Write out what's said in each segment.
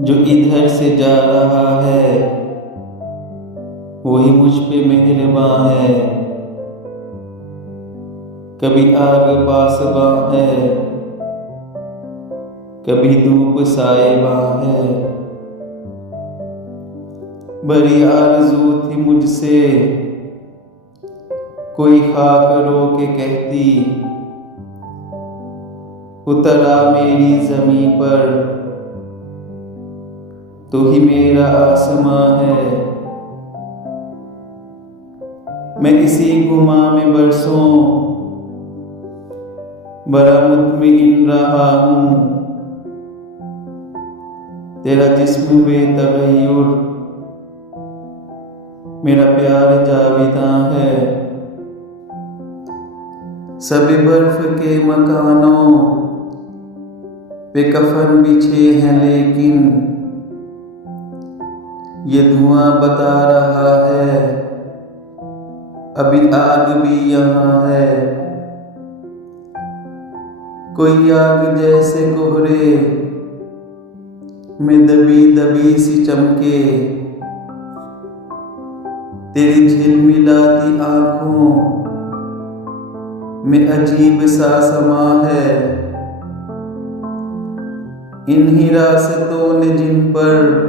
जो इधर से जा रहा है वही मुझ पे मेहरबान है। कभी आग पासबां है, कभी धूप साहिबां है। बड़ी आरज़ू थी मुझसे कोई खाक रो के कहती, उतरा मेरी ज़मीं पर तो ही मेरा आसमां है। मैं इसी गुमा में बरसों बड़ा मुतमईन रहा हूँ। तेरा जिस्म बेतगय्युर, मेरा प्यार जाविदां है। सभी बर्फ के मकानों पे कफन बिछे हैं, लेकिन ये धुआं बता रहा है अभी आग भी यहाँ है। कोई आग जैसे कोहरे में दबी दबी सी चमके, तेरी झिलमिलाती आंखों में अजीब सा समा है। इन्हीं रास्तों ने जिन पर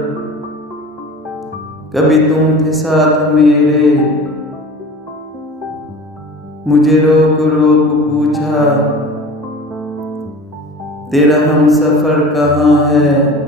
कभी तुम थे साथ मेरे, मुझे रोक रोक पूछा तेरा हमसफर कहाँ है।